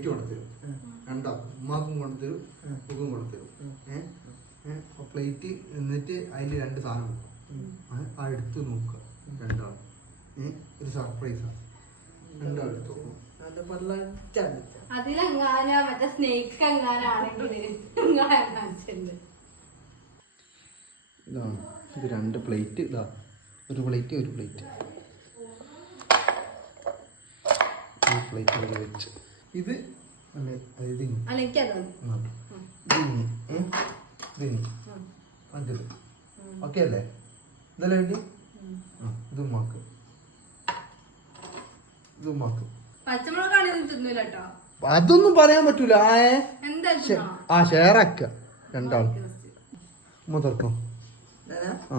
Plate കൊണ്ടുത്തരും. രണ്ടാ ഉമ്മാക്കും കൊണ്ടുത്തരും, ഉപ്പും കൊണ്ടുത്തരും. പ്ലേറ്റ് എന്നിട്ട് അതിൽ 2 സാധനം വെക്കും. ആ എടുത്ത് നോക്കുക രണ്ടാളും. ഒരു സർപ്രൈസാണ്. രണ്ടാളും എടുത്ത് നോക്കും. അതിലെങ്ങാനാ മറ്റേ സ്നേക്ക് എങ്ങാനാണെങ്കിൽ ഇതാണ് ഇത് 2 പ്ലേറ്റ്. ഇതാ ഒരു പ്ലേറ്റ് ഒരു പ്ലേറ്റ് വെച്ച് ഇത് മറ്റത് ഓക്കെ അല്ലേ? ഇതല്ലേ വേണ്ടി? ഇത് ഉമ്മാക്ക്, ഇത് ഉമ്മാക്ക്. അതൊന്നും പറയാൻ പറ്റൂല. ആ ഷെയർ ആക്ക രണ്ടാളും. ഉമ്മ തുറക്കും. ആ